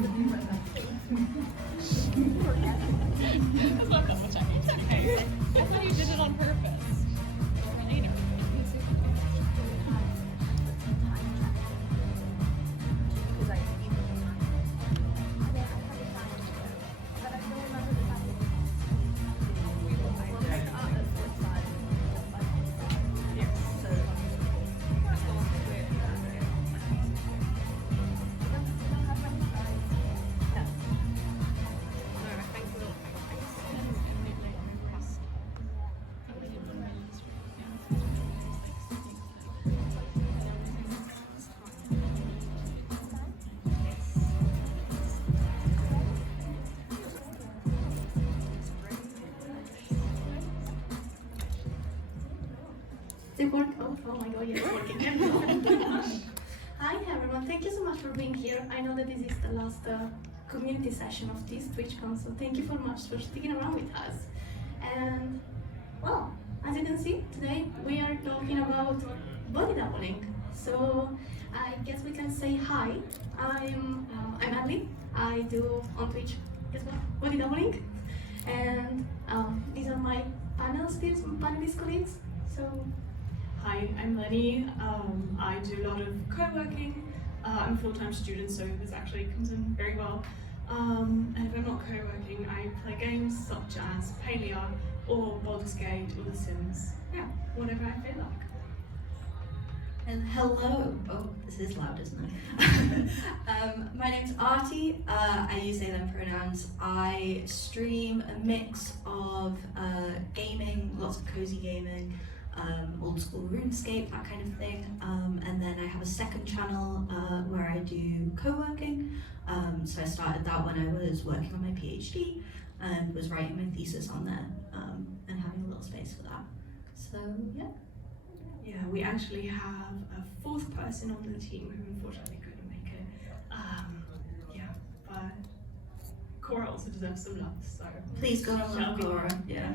love that much. Okay. I thought you did it on purpose. Later. Does it work? Oh my god, yeah, it's working. Hi everyone, thank you so much for being here. I know that this is the last community session of this TwitchCon, so thank you so much for sticking around with us. And well, as you can see, today we are talking about body doubling. So I guess we can say hi. I'm Emily. I do on Twitch, guess what? Body doubling. And these are my panelist colleagues. So. Hi, I'm Lenny. I do a lot of co-working. I'm a full-time student, so this actually comes in very well. And if I'm not co-working, I play games such as Paleo or Baldur's Gate or The Sims. Yeah, whatever I feel like. And hello. Oh, this is loud, isn't it? My name's Artie. I use they, them pronouns. I stream a mix of gaming, lots of cozy gaming, old school RuneScape, that kind of thing. And then I have a second channel where I do co-working. So I started that when I was working on my PhD and was writing my thesis on there and having a little space for that. So yeah. Yeah, we actually have a fourth person on the team who unfortunately couldn't make it. Yeah, but Cora also deserves some love, so please go and love Cora. Yeah.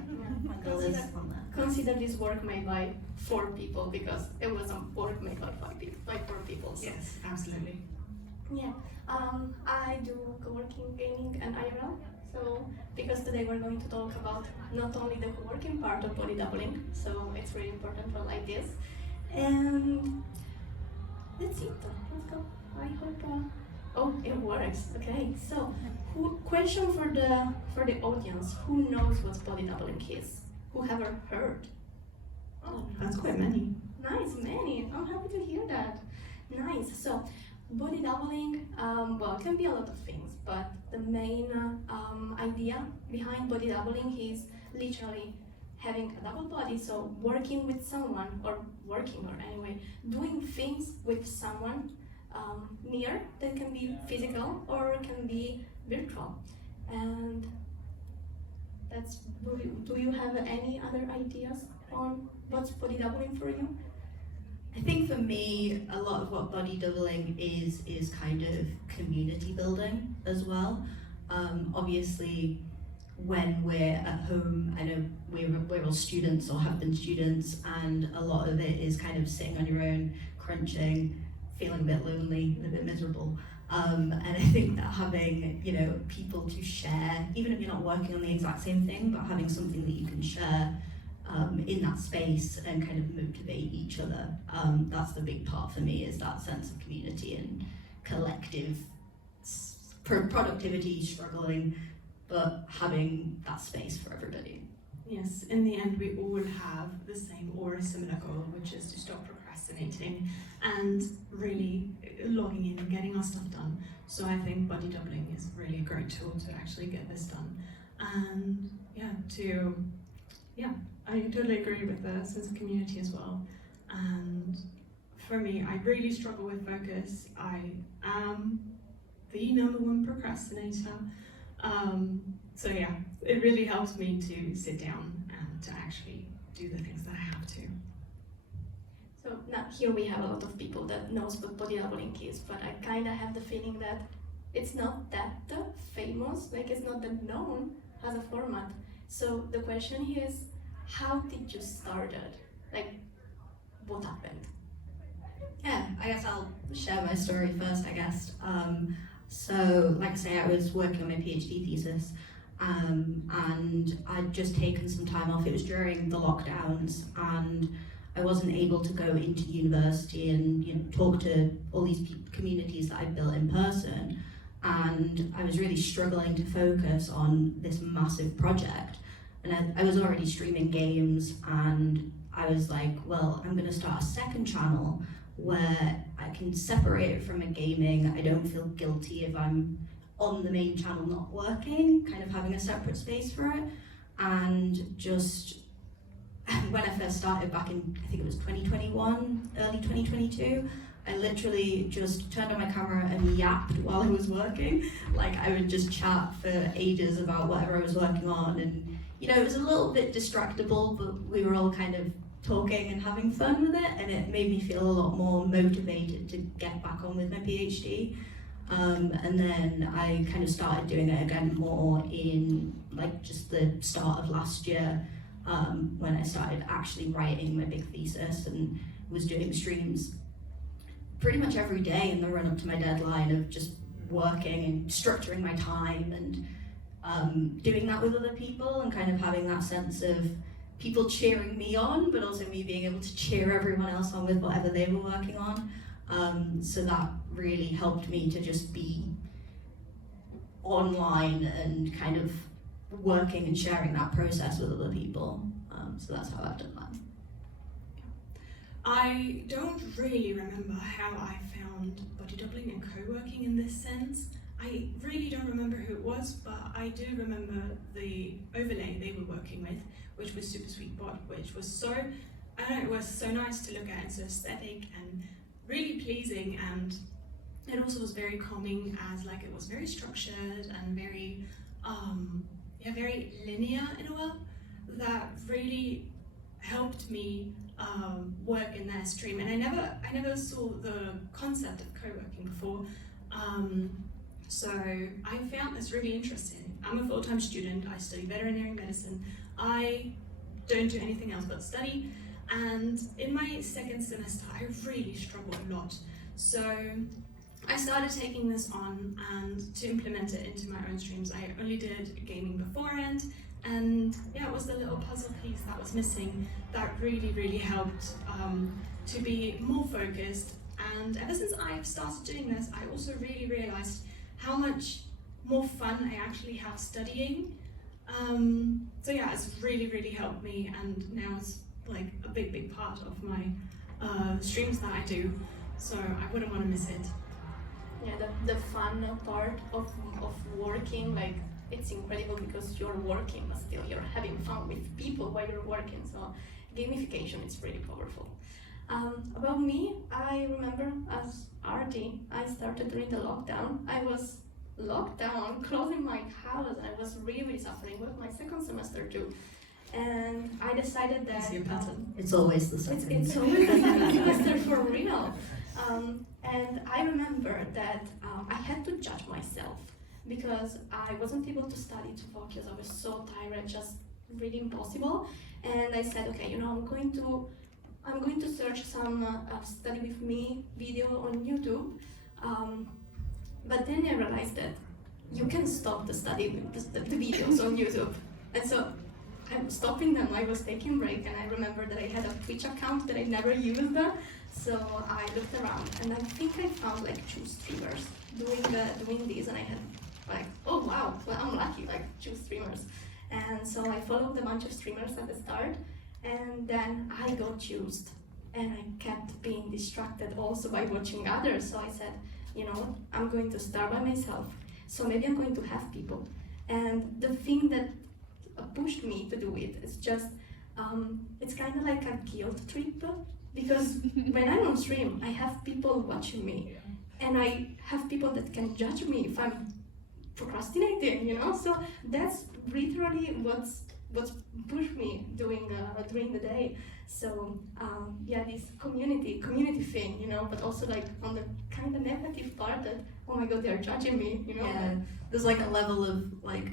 Consider this work made by 4 people because it wasn't work made by 4 people. So. Yes, absolutely. Yeah, I do co-working, gaming, and IRL. So because today we're going to talk about not only the co-working part of body doubling, so it's really important for like this. And that's it. Let's go. I hope. Oh, it works. Okay. So, question for the audience: who knows what body doubling is? Who ever heard? Oh, that's quite many. Nice, many. I'm happy to hear that. Nice. So, body doubling, well, it can be a lot of things, but the main idea behind body doubling is literally having a double body, so working with someone, or anyway, doing things with someone near that can be physical or can be virtual. And that's, do you have any other ideas on what's body doubling for you? I think for me, a lot of what body doubling is kind of community building as well. Obviously, when we're at home, I know we're all students or have been students, and a lot of it is kind of sitting on your own, crunching, feeling a bit lonely, a bit miserable. And I think that having, people to share, even if you're not working on the exact same thing, but having something that you can share in that space and kind of motivate each other. That's the big part for me, is that sense of community and collective productivity, struggling, but having that space for everybody. Yes, in the end we all have the same or a similar goal, which is to stop procrastinating and really logging in and getting our stuff done. So I think body doubling is really a great tool to actually get this done. And I totally agree with the sense of community as well. And for me, I really struggle with focus. I am the #1 procrastinator. So yeah, it really helps me to sit down and to actually do the things that I have to. So now here we have a lot of people that knows what body doubling is, but I kind of have the feeling that it's not that famous, like it's not that known as a format. So the question here is, how did you start it? Like, what happened? Yeah, I guess I'll share my story first, I guess. So, like I say, I was working on my PhD thesis, and I'd just taken some time off. It was during the lockdowns, and I wasn't able to go into university and talk to all these communities that I built in person. And I was really struggling to focus on this massive project. And I was already streaming games, and I was like, well, I'm going to start a second channel where I can separate it from my gaming. I don't feel guilty if I'm on the main channel not working, kind of having a separate space for it. And just when I first started back in, I think it was 2021, early 2022, I literally just turned on my camera and yapped while I was working. Like, I would just chat for ages about whatever I was working on, and it was a little bit distractible, but we were all kind of talking and having fun with it, and it made me feel a lot more motivated to get back on with my PhD. And then I kind of started doing it again more in like just the start of last year, when I started actually writing my big thesis and was doing streams pretty much every day in the run up to my deadline of just working and structuring my time and doing that with other people and kind of having that sense of people cheering me on, but also me being able to cheer everyone else on with whatever they were working on. So that really helped me to just be online and kind of working and sharing that process with other people. So that's how I've done that. I don't really remember how I found body doubling and co-working in this sense. I really don't remember who it was, but I do remember the overlay they were working with, which was Super Sweet Bot, which was so, I don't know, it was so nice to look at and so aesthetic and really pleasing, and it also was very calming as like it was very structured and very, very linear in a way that really helped me work in their stream. And I never saw the concept of co-working before. So I found this really interesting. I'm a full-time student, I study veterinary medicine. I don't do anything else but study. And in my second semester, I really struggled a lot. So I started taking this on, and to implement it into my own streams, I only did gaming beforehand. And yeah, it was the little puzzle piece that was missing that really helped to be more focused. And ever since I've started doing this, I also really realized how much more fun I actually have studying. So yeah, it's really helped me, and now it's like a big part of my streams that I do. So I wouldn't want to miss it. Yeah, the fun part of working, like, it's incredible because you're working, but still you're having fun with people while you're working. So gamification is really powerful. About me, I remember as RD, I started during the lockdown. I was locked down, closing my house, and I was really suffering with my second semester too. And I decided that It's always the second. it's always the second semester for real. And I remember that I had to judge myself because I wasn't able to study, to focus. I was so tired, just really impossible. And I said, okay, I'm going to search some study with me video on YouTube. But then I realized that you can stop the study, the videos on YouTube. And so I'm stopping them. I was taking a break, and I remember that I had a Twitch account that I never used. So I looked around, and I think I found like 2 streamers doing this, and I had like, oh wow, well, I'm lucky, like 2 streamers. And so I followed a bunch of streamers at the start, and then I got used, and I kept being distracted also by watching others. So I said, I'm going to start by myself, so maybe I'm going to have people. And the thing that pushed me to do it is just, it's kind of like a guilt trip, because when I'm on stream, I have people watching me, and I have people that can judge me if I'm procrastinating, So that's literally what's pushed me during the day. So this community thing, but also like on the kind of negative part that, oh my god, they're judging me, Yeah, there's like a level of like,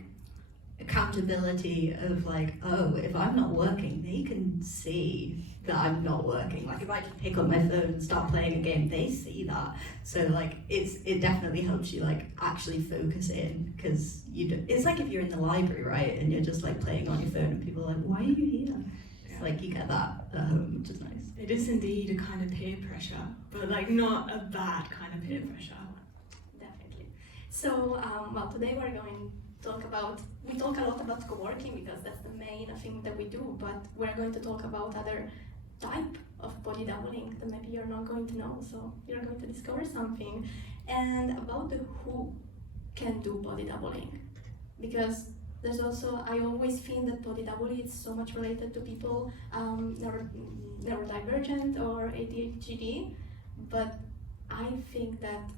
accountability of like, oh, if I'm not working, they can see that I'm not working. Like if I just pick up my phone and start playing a game, they see that. So like it definitely helps you like actually focus in, because it's like if you're in the library, right, and you're just like playing on your phone and people are like, why are you here? It's like you get that at home, which is nice. It is indeed a kind of peer pressure, but like not a bad kind of peer pressure. Definitely. So, well, today we're going to talk about, we talk a lot about co-working because that's the main thing that we do, but we're going to talk about other type of body doubling that maybe you're not going to know, so you're going to discover something. And about the who can do body doubling, because there's also, I always think that body doubling is so much related to people neurodivergent or ADHD, but I think that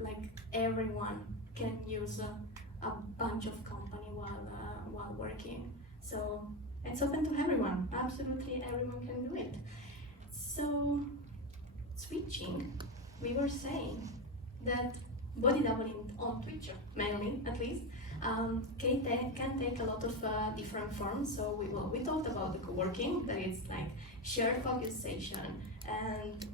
like everyone can use a bunch of company while working. So it's open to everyone. Absolutely everyone can do it. So switching, we were saying that body doubling on Twitch, mainly at least, can take a lot of different forms. So we talked about the co-working, that it's like shared focus session, and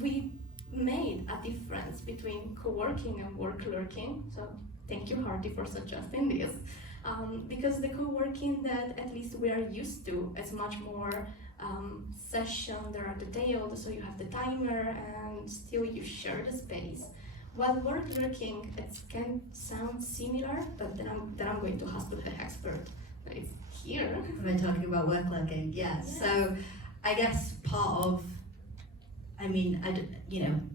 we made a difference between co-working and work lurking. So thank you, Hardy, for suggesting this, because the co-working that at least we are used to is much more session, there are detailed, so you have the timer and still you share the space. While work lurking, it can sound similar, but then I'm going to ask the expert that is here. Am I talking about work lurking? Yeah. Yes. So I guess part of, I mean,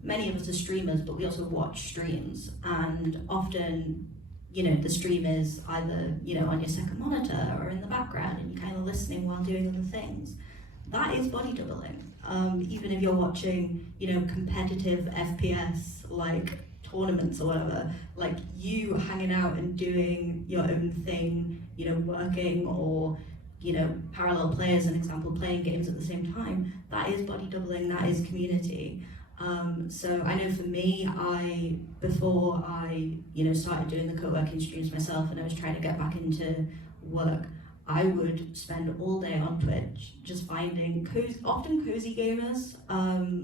many of us are streamers, but we also watch streams, and often, the stream is either, on your second monitor or in the background, and you're kind of listening while doing other things. That is body doubling. Even if you're watching, competitive FPS, like tournaments or whatever, like you hanging out and doing your own thing, working, or parallel play as an example, playing games at the same time, that is body doubling, that is community. So I know for me, before I started doing the co-working streams myself and I was trying to get back into work, I would spend all day on Twitch just finding often cozy gamers,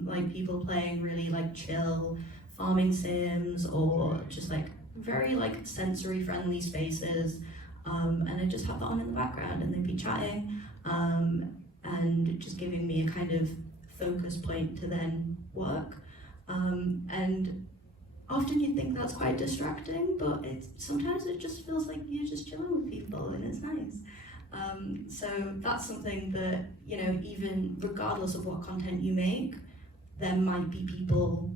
like people playing really like chill farming sims, or just like very like sensory friendly spaces, and I just have that on in the background and they'd be chatting, and just giving me a kind of focus point to then work, and often you think that's quite distracting, but sometimes it just feels like you're just chilling with people and it's nice. So that's something that, even regardless of what content you make, there might be people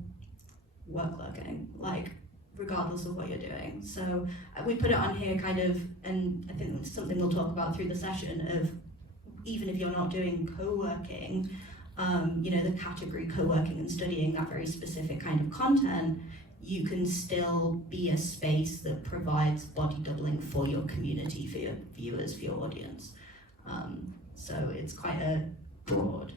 work lurking, like regardless of what you're doing. So we put it on here kind of, and I think it's something we'll talk about through the session, of even if you're not doing co-working, the category co-working and studying that very specific kind of content, you can still be a space that provides body doubling for your community, for your viewers, for your audience. So it's quite a broad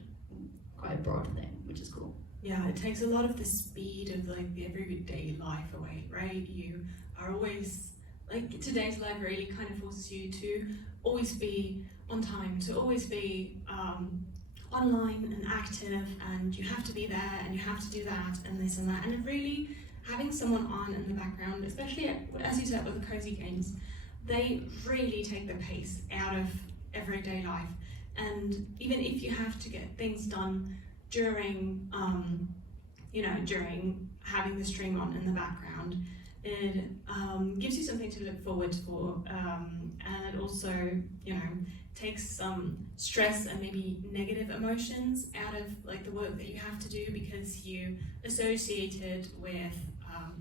thing, which is cool. Yeah, it takes a lot of the speed of like the everyday life away, right? You are always, like today's life really kind of forces you to always be on time, to always be online and active, and you have to be there and you have to do that and this and that, and it really, having someone on in the background, especially as you said with the cozy games, they really take the pace out of everyday life. And even if you have to get things done during, during having the stream on in the background, it gives you something to look forward for, and it also, takes some stress and maybe negative emotions out of like the work that you have to do, because you associated with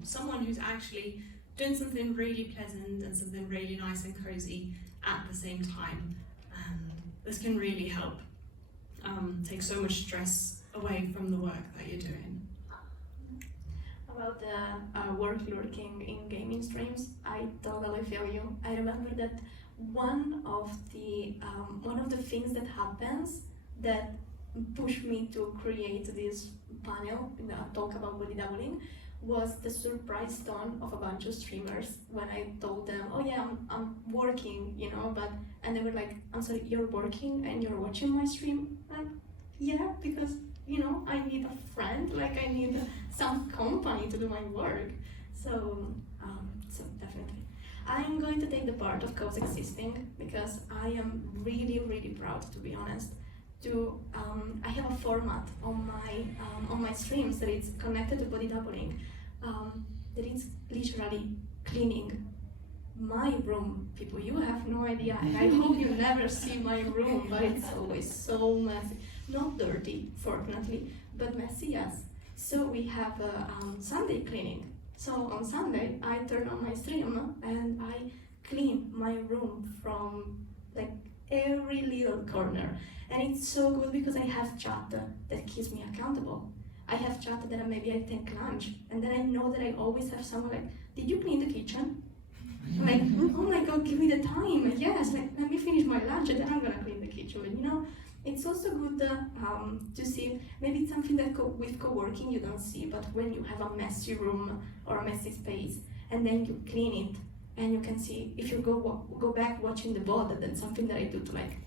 someone who's actually doing something really pleasant and something really nice and cozy at the same time. And this can really help take so much stress away from the work that you're doing. About the work lurking in gaming streams, I totally feel you. I remember that one of the things that happens that pushed me to create this panel, talk about body doubling, was the surprise tone of a bunch of streamers when I told them, oh yeah, I'm working, you know, and they were like, I'm sorry, you're working and you're watching my stream? Like, yeah, because, you know, I need a friend, like I need some company to do my work. So definitely. I'm going to take the part of coexisting because I am really, really proud, to be honest. I have a format on my streams that is connected to body doubling. That is literally cleaning my room. People, you have no idea, and I hope you never see my room, but it's always so messy. Not dirty, fortunately, but messy, yes. So we have Sunday cleaning. So on Sunday, I turn on my stream and I clean my room from like every little corner. And it's so good because I have chat that keeps me accountable. I have chat that maybe I take lunch, and then I know that I always have someone like, did you clean the kitchen? I'm like, oh my God, give me the time. Yes, like, let me finish my lunch and then I'm gonna clean the kitchen. But, you know, it's also good to see, maybe it's something that with co-working you don't see, but when you have a messy room or a messy space, and then you clean it, and you can see, if you go back watching the VOD, that's something that I do to like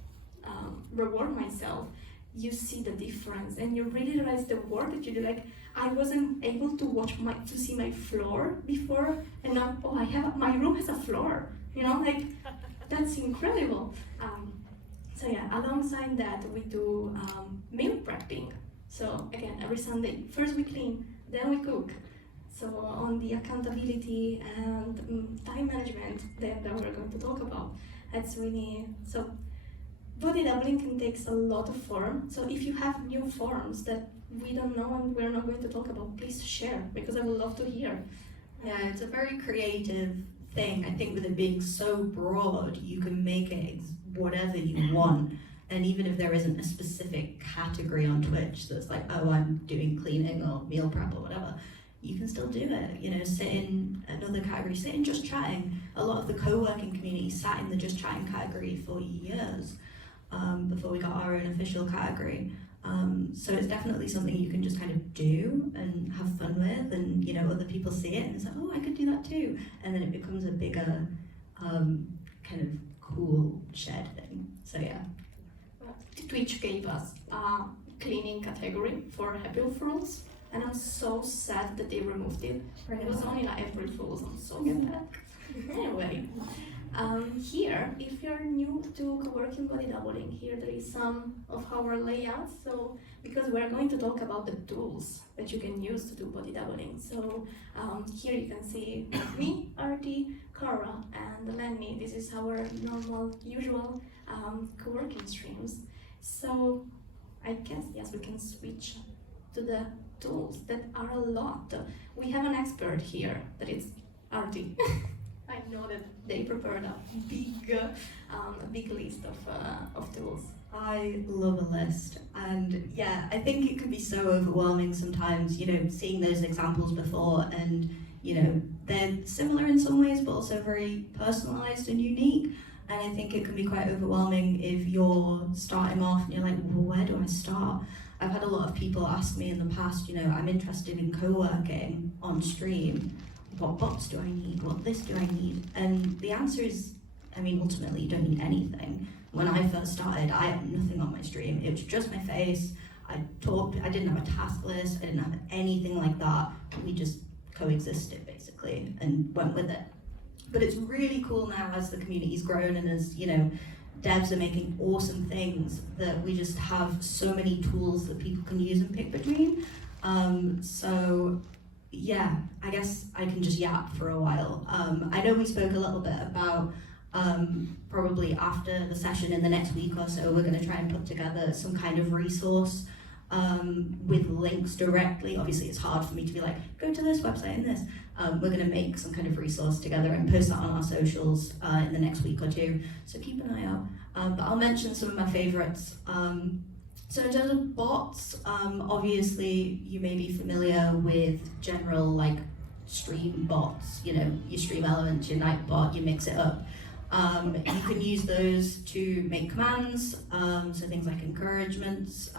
reward myself, you see the difference, and you really realize the work that you do. Like, I wasn't able to see my floor before, and now, oh, my room has a floor, you know, like, that's incredible. So yeah, alongside that, we do meal prepping. So again, every Sunday, first we clean, then we cook. So on the accountability and time management that we're going to talk about, that's really, so body doubling can take a lot of form. So if you have new forms that we don't know and we're not going to talk about, please share, because I would love to hear. Yeah, it's a very creative thing. I think with it being so broad, you can make it whatever you want. And even if there isn't a specific category on Twitch that's like, oh, I'm doing cleaning or meal prep or whatever, you can still do it. You know, sit in another category, sit in just chatting. A lot of the co-working community sat in the just chatting category for years before we got our own official category. So it's definitely something you can just kind of do and have fun with, and you know, other people see it and it's like, oh, I could do that too. And then it becomes a bigger kind of cool shared thing. So yeah. Twitch gave us a cleaning category for April Fools, and I'm so sad that they removed it. It was only like April Fools, I'm so sad. Anyway, here, if you're new to co-working body doubling, here there is some of our layouts. So, because we're going to talk about the tools that you can use to do body doubling. So, here you can see me, Artie, Cara, and Lenny. This is our normal, usual co-working streams. So, I guess, yes, we can switch to the tools that are a lot. We have an expert here, that is Artie. I know that they prepared a big list of tools. I love a list, and yeah, I think it can be so overwhelming sometimes, you know, seeing those examples before, and you know, they're similar in some ways but also very personalized and unique, and I think it can be quite overwhelming if you're starting off and you're like, well, where do I start? I've had a lot of people ask me in the past, you know, I'm interested in co-working on stream. What bots do I need? What this do I need? And the answer is, I mean, ultimately you don't need anything. When I first started, I had nothing on my stream. It was just my face. I didn't have a task list. I didn't have anything like that. We just coexisted basically and went with it. But it's really cool now as the community's grown and as, you know, devs are making awesome things, that we just have so many tools that people can use and pick between. So yeah, I guess I can just yap for a while. I know we spoke a little bit about probably after the session in the next week or so, we're going to try and put together some kind of resource with links directly. Obviously, it's hard for me to be like, go to this website and this. We're going to make some kind of resource together and post that on our socials in the next week or two. So keep an eye out. But I'll mention some of my favorites. So in terms of bots, obviously you may be familiar with general like stream bots, you know, your stream elements, your night bot, you mix it up. You can use those to make commands, so things like encouragements,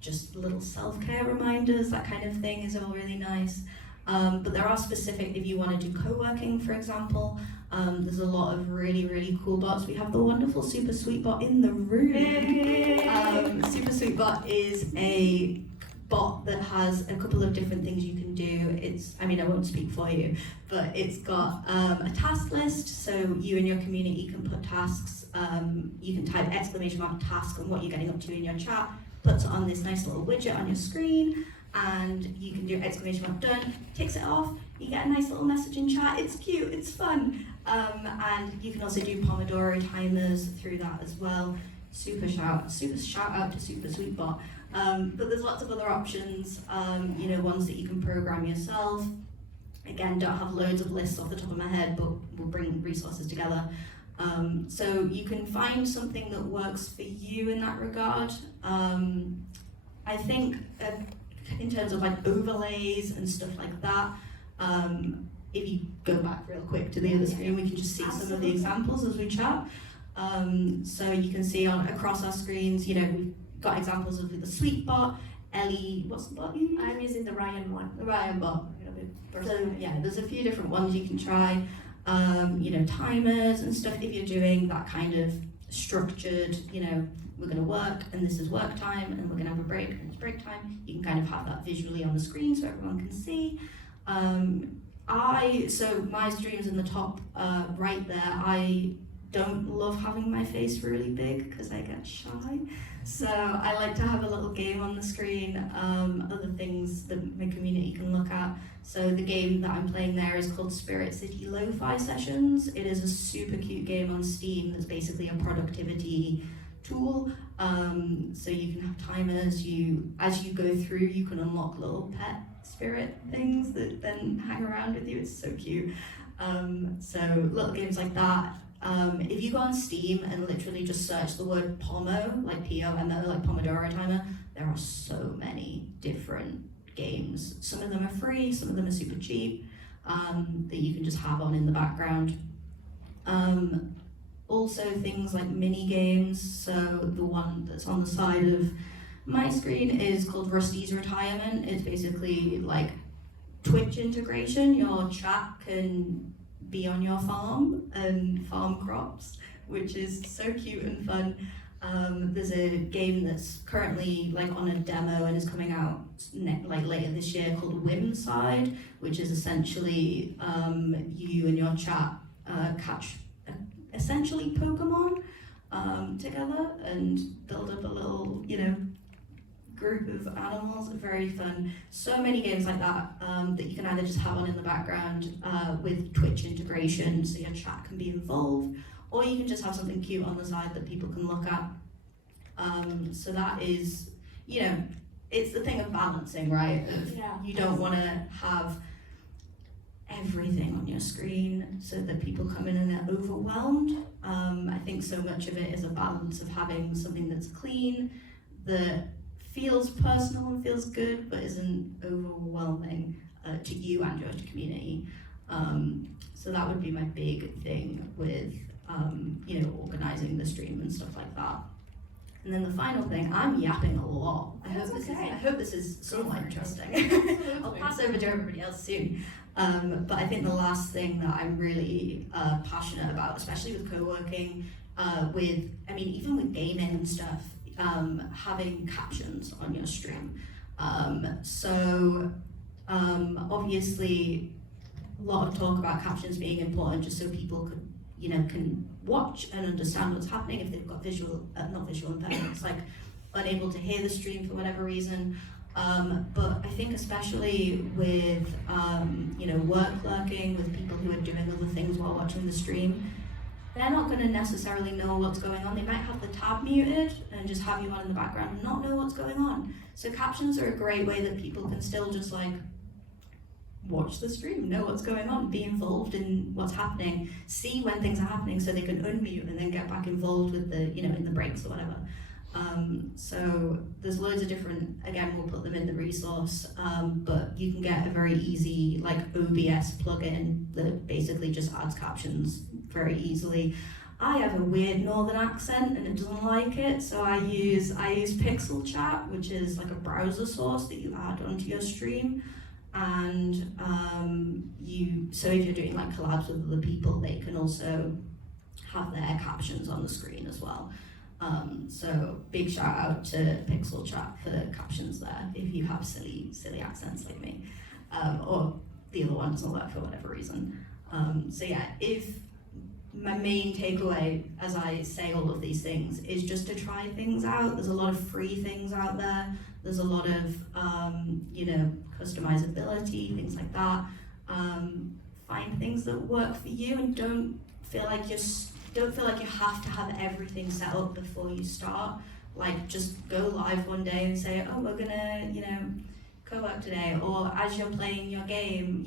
just little self-care reminders, that kind of thing is all really nice. But there are specific, if you want to do co-working, for example, there's a lot of really, really cool bots. We have the wonderful Super Sweet Bot in the room. Super Sweet Bot is a bot that has a couple of different things you can do. I won't speak for you, but it's got a task list, so you and your community can put tasks, you can type !task and what you're getting up to in your chat, puts it on this nice little widget on your screen, and you can do !done, ticks it off, you get a nice little message in chat, it's cute, it's fun. And you can also do Pomodoro timers through that as well. Super shout out to Super Sweet Bot. But there's lots of other options, ones that you can program yourself. Again, don't have loads of lists off the top of my head, but we'll bring resources together. So you can find something that works for you in that regard. I think in terms of like overlays and stuff like that, if you go back real quick to the other screen, we can just see some of the examples as we chat. So you can see across our screens, we've got examples of the Sweet Bot, Ellie, what's the bot you use? I'm using the Ryan one. The Ryan bot. So yeah, there's a few different ones you can try. Timers and stuff if you're doing that kind of structured, we're going to work and this is work time and we're going to have a break and it's break time. You can kind of have that visually on the screen so everyone can see. So my stream's in the top right there. I don't love having my face really big because I get shy. So I like to have a little game on the screen, other things that my community can look at. So the game that I'm playing there is called Spirit City Lo-Fi Sessions. It is a super cute game on Steam that's basically a productivity tool. So you can have timers, as you go through, you can unlock little pet spirit things that then hang around with you. It's so cute. So little games like that. If you go on Steam and literally just search the word Pomo, like P-O-M-O, like Pomodoro timer, there are so many different games. Some of them are free, some of them are super cheap, that you can just have on in the background. Also things like mini games, so the one that's on the side of my screen is called Rusty's Retirement. It's basically like Twitch integration. Your chat can be on your farm and farm crops, which is so cute and fun. There's a game that's currently like on a demo and is coming out later this year called Whimside, which is essentially you and your chat catch essentially Pokemon together and build up a little, group of animals. Very fun. So many games like that that you can either just have on in the background with Twitch integration so your chat can be involved, or you can just have something cute on the side that people can look at. So that is, it's the thing of balancing, right? You don't want to have everything on your screen so that people come in and they're overwhelmed. I think so much of it is a balance of having something that's clean, that feels personal and feels good, but isn't overwhelming to you and your community. So that would be my big thing with, organizing the stream and stuff like that. And then the final thing, I'm yapping a lot. I hope this is somewhat interesting. I'll pass over to everybody else soon. But I think the last thing that I'm really passionate about, especially with co-working, even with gaming and stuff, having captions on your stream. Obviously, a lot of talk about captions being important just so people could, can watch and understand what's happening if they've got not visual impairments, like unable to hear the stream for whatever reason. But I think especially with, work lurking, with people who are doing other things while watching the stream, they're not going to necessarily know what's going on. They might have the tab muted and just have you on in the background and not know what's going on. So captions are a great way that people can still just watch the stream, know what's going on, be involved in what's happening, see when things are happening so they can unmute and then get back involved with the, in the breaks or whatever. So there's loads of different, again, we'll put them in the resource, but you can get a very easy OBS plugin that basically just adds captions very easily. I have a weird northern accent and it doesn't like it, so I use Pixel Chat, which is like a browser source that you add onto your stream. and so if you're doing like collabs with other people, they can also have their captions on the screen as well. So big shout out to Pixel Chat for captions there if you have silly accents like me, or the other one doesn't work for whatever reason. So yeah, if my main takeaway as I say all of these things is just to try things out. There's a lot of free things out there. There's a lot of customizability, things like that. Find things that work for you, and don't feel like you have to have everything set up before you start. Like, just go live one day and say, oh, we're gonna, co-work today, or as you're playing your game,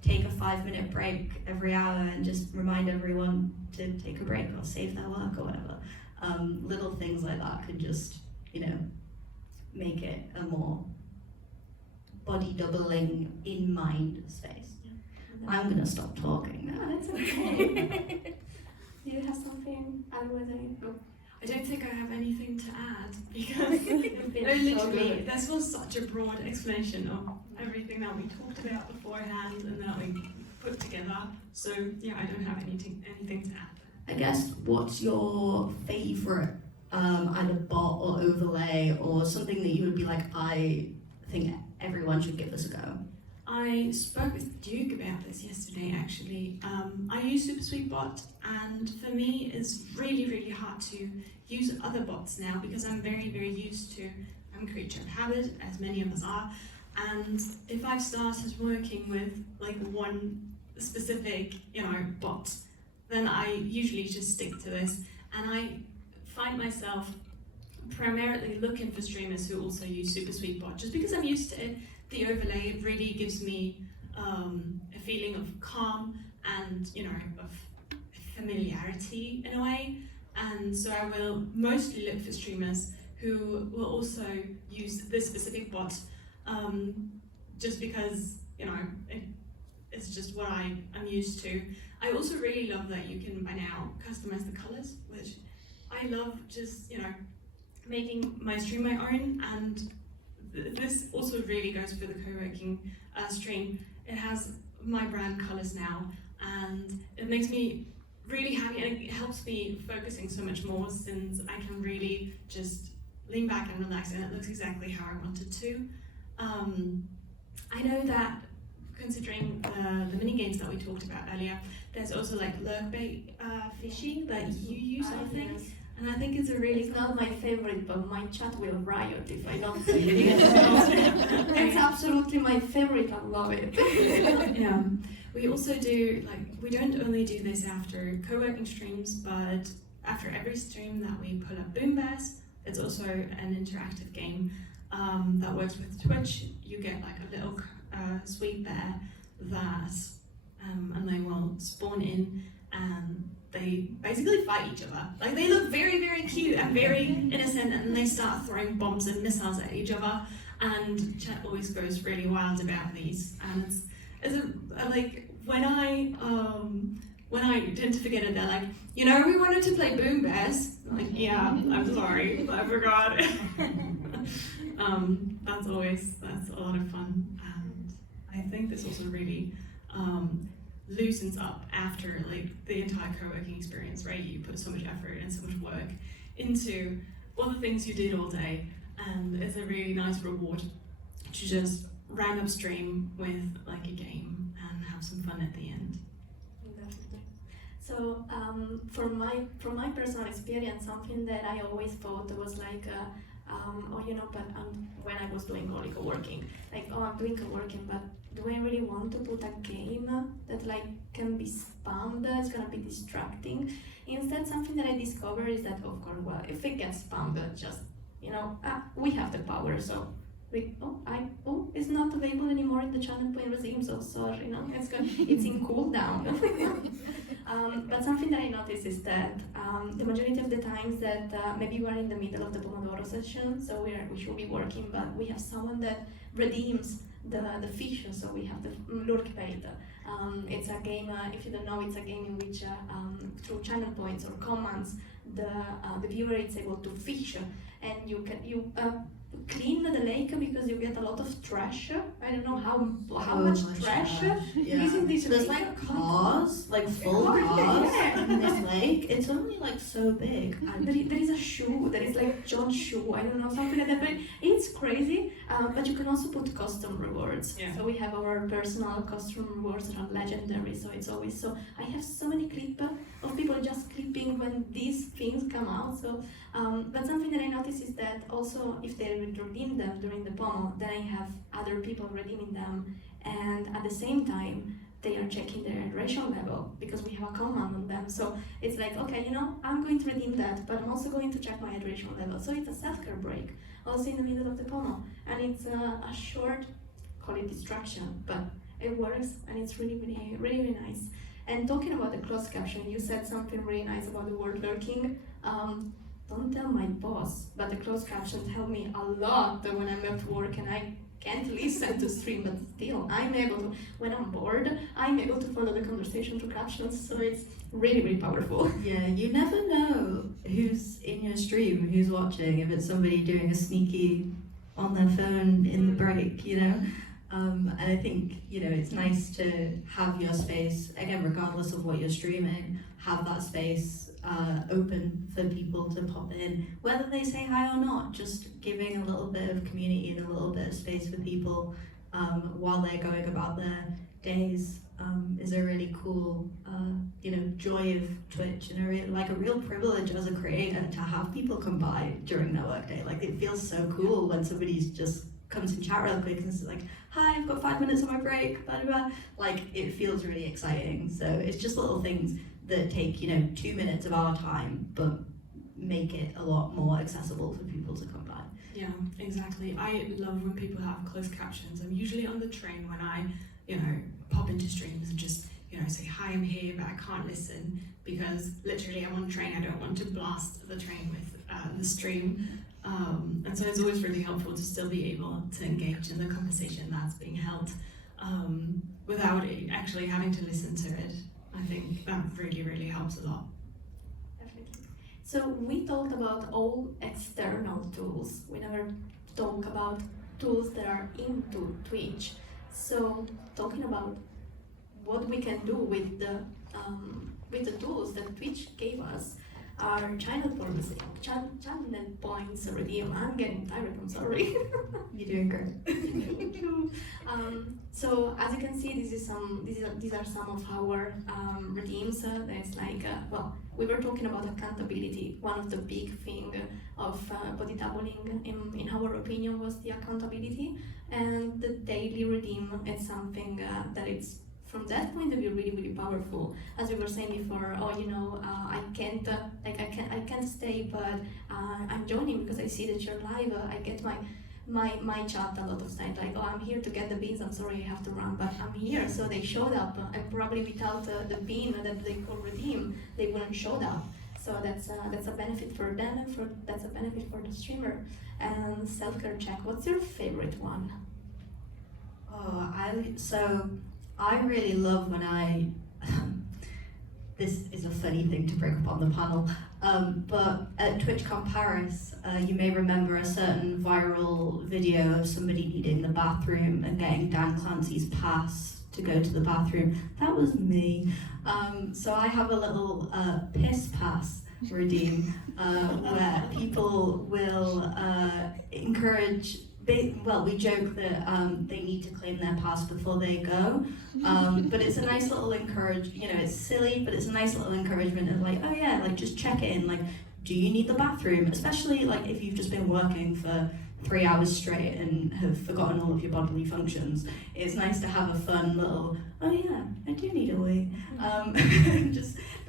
take a 5-minute break every hour and just remind everyone to take a break or save their work or whatever. Little things like that could just, make it a more body doubling in mind space. I'm gonna stop talking now. No, that's okay. Do you have something? I don't think I have anything to add because You've been so literally good. this was such a broad explanation of everything that we talked about beforehand and that we put together. So yeah, I don't have anything to add. I guess, what's your favourite either bot or overlay or something that you would be like, I think everyone should give this a go? I spoke with Duke about this yesterday actually. I use SuperSweetBot, and for me it's really, really hard to use other bots now because I'm very, very used to, I'm a creature of habit, as many of us are, and if I've started working with like one specific, bot, then I usually just stick to this, and I find myself primarily looking for streamers who also use SuperSweetBot just because I'm used to it. The overlay really gives me a feeling of calm and of familiarity in a way, and so I will mostly look for streamers who will also use this specific bot just because it's just what I'm used to. I also really love that you can by now customize the colors, which I love, just making my stream my own, and this also really goes for the co-working stream. It has my brand colors now, and it makes me really happy, and it helps me focusing so much more since I can really just lean back and relax, and it looks exactly how I want it to. I know that considering the mini games that we talked about earlier, there's also like lurk bait fishing that you use, I think. Yes. And I think it's a really It's not my favorite, but my chat will riot if I don't say it. So it's absolutely my favorite. I love it. Yeah. We also do, we don't only do this after co-working streams, but after every stream that we pull up Boom Bears, it's also an interactive game that works with Twitch. You get like a little sweet bear that, and they will spawn in, and they basically fight each other. Like, they look very, very cute and very innocent, and they start throwing bombs and missiles at each other, and chat always goes really wild about these. And when I tend to forget it, they're like, we wanted to play Boom Bears. I'm like, yeah, I'm sorry, I forgot. That's a lot of fun, and I think this also really loosens up after the entire co-working experience, right? You put so much effort and so much work into all the things you did all day, and it's a really nice reward to just round up stream with like a game and have some fun at the end. So from my personal experience, something that I always thought was like, when I was doing only co-working, I'm doing co-working, but do I really want to put a game that can be spammed? It's gonna be distracting. Instead, something that I discovered is that, of course, well, if it gets spammed, just we have the power, so it's not available anymore in the channel point regime, so sorry, it's in cooldown. But something that I noticed is that the majority of the times that maybe we are in the middle of the Pomodoro session, so we should be working, but we have someone that redeems the fish, so we have the lurk bait. It's a game, if you don't know, it's a game in which through channel points or commands, the viewer is able to fish, and you clean the lake because you get a lot of trash. I don't know how Oh, much much trash Yeah. is in this So there's lake. like cars, like full cars in this lake. It's only like so big. And There is a shoe, there is like John's shoe, I don't know, something like that, but it's crazy. But you can also put custom rewards. Yeah. So we have our personal custom rewards that are legendary, so it's always so. I have so many clips of people just clipping when these things come out. So, but something that I noticed is that also if they redeem them during the pommel, then I have other people redeeming them, and at the same time, they are checking their hydration level because we have a command on them. So it's like, okay, you know, I'm going to redeem that, but I'm also going to check my hydration level. So it's a self-care break, also in the middle of the pommel. And it's a short, call it distraction, but it works and it's really, really, really, really nice. And talking about the closed caption, you said something really nice about the word lurking. Don't tell my boss, but the closed captions help me a lot when I'm at work and I can't listen to stream, but still I'm able to, when I'm bored, I'm able to follow the conversation through captions, so it's really, really powerful. yeah, you never know who's in your stream, who's watching, if it's somebody doing a sneaky on their phone in the break, you know? And I think, you know, it's nice to have your space, again, regardless of what you're streaming, have that space open for people to pop in, whether they say hi or not, just giving a little bit of community and a little bit of space for people while they're going about their days is a really cool, you know, joy of Twitch and a real privilege as a creator to have people come by during their workday. Like, it feels so cool when somebody's just comes in chat real quick and is like, hi, I've got 5 minutes on my break, blah, blah, blah. Like, it feels really exciting. So it's just little things that take, you know, 2 minutes of our time, but make it a lot more accessible for people to come by. Yeah, exactly. I love when people have closed captions. I'm usually on the train when I, you know, pop into streams and just, you know, say, hi, I'm here, but I can't listen because literally I'm on a train. I don't want to blast the train with the stream. And so it's always really helpful to still be able to engage in the conversation that's being held without actually having to listen to it. I think that really, really helps a lot. Definitely. So we talked about all external tools. We never talk about tools that are into Twitch. So talking about what we can do with the tools that Twitch gave us, our channel points redeem. I'm getting tired, I'm sorry. You're doing great. Thank you. So as you can see, these are some of our redeems. There's like, well, we were talking about accountability. One of the big thing of body doubling, in our opinion, was the accountability, and the daily redeem is something that it's, from that point of view, really, really powerful. As we were saying before, oh, you know, I can't stay, but I'm joining because I see that you're live. I get my chat a lot of times, like, oh, I'm here to get the beans. I'm sorry, I have to run, but I'm here. So they showed up, and probably without the bean that they could redeem, they wouldn't showed up. So that's a benefit for them, and that's a benefit for the streamer. And self-care check. What's your favorite one? Oh, I really love when I, this is a funny thing to bring up on the panel, but at TwitchCon Paris, you may remember a certain viral video of somebody needing the bathroom and getting Dan Clancy's pass to go to the bathroom. That was me. So I have a little piss pass redeem where people will encourage. We joke that they need to claim their pass before they go, but it's a nice little it's silly, but it's a nice little encouragement of like, oh yeah, like just check in, like, do you need the bathroom? Especially like if you've just been working for 3 hours straight and have forgotten all of your bodily functions. It's nice to have a fun little, oh yeah, I do need a wee.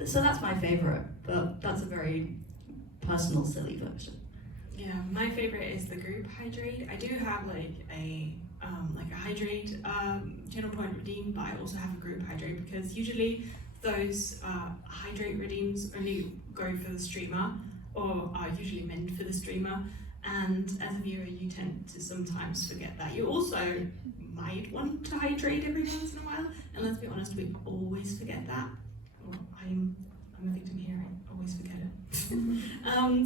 So that's my favorite, but that's a very personal, silly version. Yeah, my favorite is the group hydrate. I do have like a hydrate channel point redeem, but I also have a group hydrate because usually those hydrate redeems only go for the streamer or are usually meant for the streamer. And as a viewer, you tend to sometimes forget that. You also might want to hydrate every once in a while, and let's be honest, we always forget that. Well, I'm I'm a victim here, I always forget it.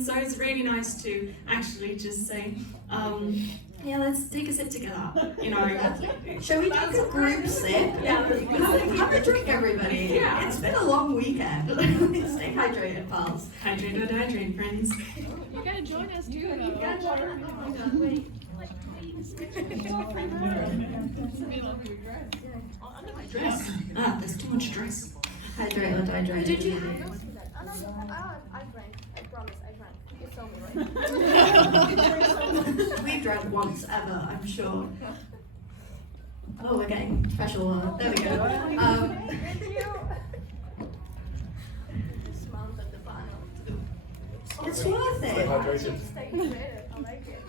So it's really nice to actually just say, yeah, let's take a sip together, you know. Shall we take a group sip? Yeah. Have a drink, everybody. Yeah. It's been a long weekend. Stay hydrated, pals. Hydrate or dihydrate, friends. You gotta join us too, though. You gotta join us. Oh my God, wait. Dress. Ah, there's too much dress. Hydrate or dihydrate. Did you I drank. I promise, I drank. You saw me, right? We've drank once ever, I'm sure. Oh, we're getting special water. There we go. smells at the bottom? It's worth it. Stay hydrated. I like it.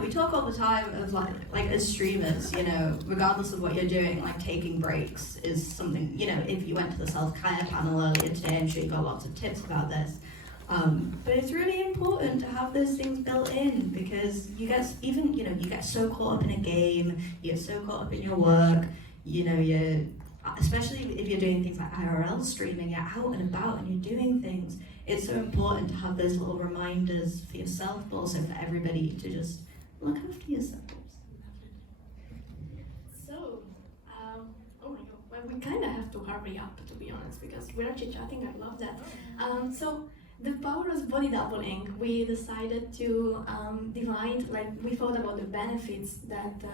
We talk all the time of like as streamers, regardless of what you're doing, like taking breaks is something, if you went to the self-care panel earlier today, I'm sure you got lots of tips about this. But it's really important to have those things built in because you get so caught up in a game, you get so caught up in your work, especially if you're doing things like IRL streaming, you're out and about and you're doing things. It's so important to have those little reminders for yourself, but also for everybody to just look after yourselves. So, oh my God, well, we kind of have to hurry up, to be honest, because we're chit-chatting. I love that. So, the power of body doubling, we decided to divide, we thought about the benefits that,